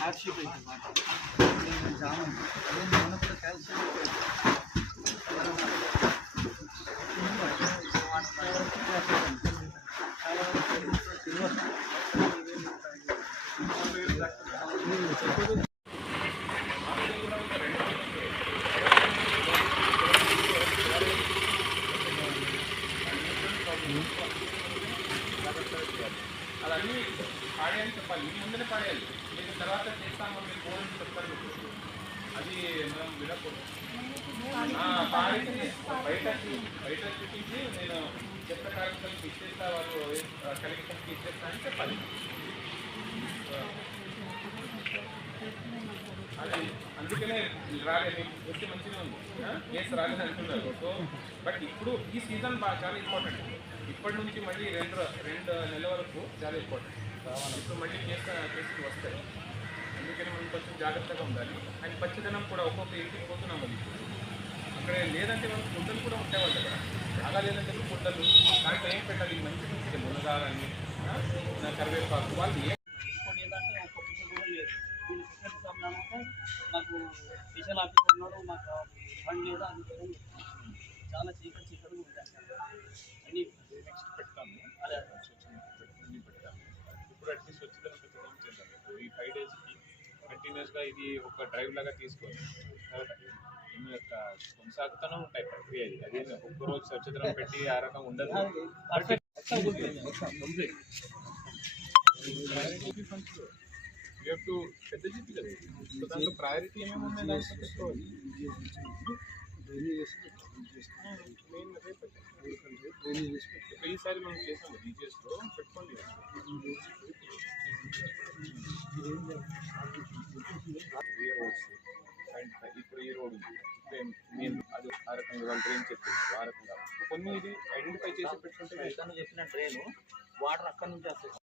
Hardship जाम calcium అలాన్నీ పాడేయాలి చెప్పాలి, ఇది ముందరే పాడేయాలి. మీకు తర్వాత చేస్తాము మీరు ఫోన్ చెప్తారు, అది మనం వినకూడదు. పాడేసి బయట చూపించి నేను చెత్త కార్మికులకు ఇచ్చేస్తా, వాళ్ళు కలెక్షన్కి ఇచ్చేస్తా అని చెప్పాలి. అది అందుకనే రాలేదు, వచ్చి మంచిగా ఉంది, కేసు రాలేదు అంటున్నారు. సో బట్ ఇప్పుడు ఈ సీజన్ చాలా ఇంపార్టెంట్. ఇప్పటి నుంచి మళ్ళీ రెండు నెలల వరకు చాలా ఇంపార్టెంట్. ఇప్పుడు మళ్ళీ కేసులు వస్తాయి. అందుకని మనం కొంచెం జాగ్రత్తగా ఉండాలి. అండ్ పచ్చదనం కూడా ఒక్కొక్క ఇంటికి పోతున్నాం. అది అక్కడ లేదంటే మనకు గుడ్డలు కూడా ఉండేవాళ్ళు కదా, బాగా లేదంటే గుడ్డలు దాంట్లో ఏం పెట్టాలి, మంచి మంచిగా మునగాలని కరివేపాకు వాళ్ళు ఏం మాకు స్పెషల్ ఆఫీసర్ ఉన్నాడు, మాకు ఫండ్ లేదు, అందుకని చాలా చీకటి ఉంటాయి అన్నీ. నెక్స్ట్ పెడతాము, అదే పెడతాము. ఇప్పుడు అట్లీస్ట్ వచ్చేదాన్ని చేద్దాం. ఈ 5 డేస్కి కంటిన్యూస్గా ఇది ఒక డ్రైవ్ లాగా తీసుకొని ఎన్నో యొక్క కొనసాగుతూనే ఉంటాయి ప్రక్రియ. అది ఒక్కరోజు స్వచ్ఛతనం పెట్టి ఆ రకం ఉండదు. టు పెద్ద జీపీ కదా, దాంట్లో ప్రయారిటీ ఏమేమి ఉన్నాయి దాంట్లో పెట్టుకోవాలి. మెయిన్ అదే ఈసారి మనం చేసాము డీజేస్లో పెట్టుకోండి. ఏ రోడ్స్ అండ్ ఇప్పుడు ఈ రోడ్ ఉంది, నేను అది ఆ రకంగా వాళ్ళు డ్రైన్ చెప్తున్నారు, ఆ రకంగా కొన్ని ఇది ఐడెంటిఫై చేసి పెట్టుకుంటే చెప్పిన డ్రైన్ వాటర్ అక్కడ నుంచి వస్తుంది.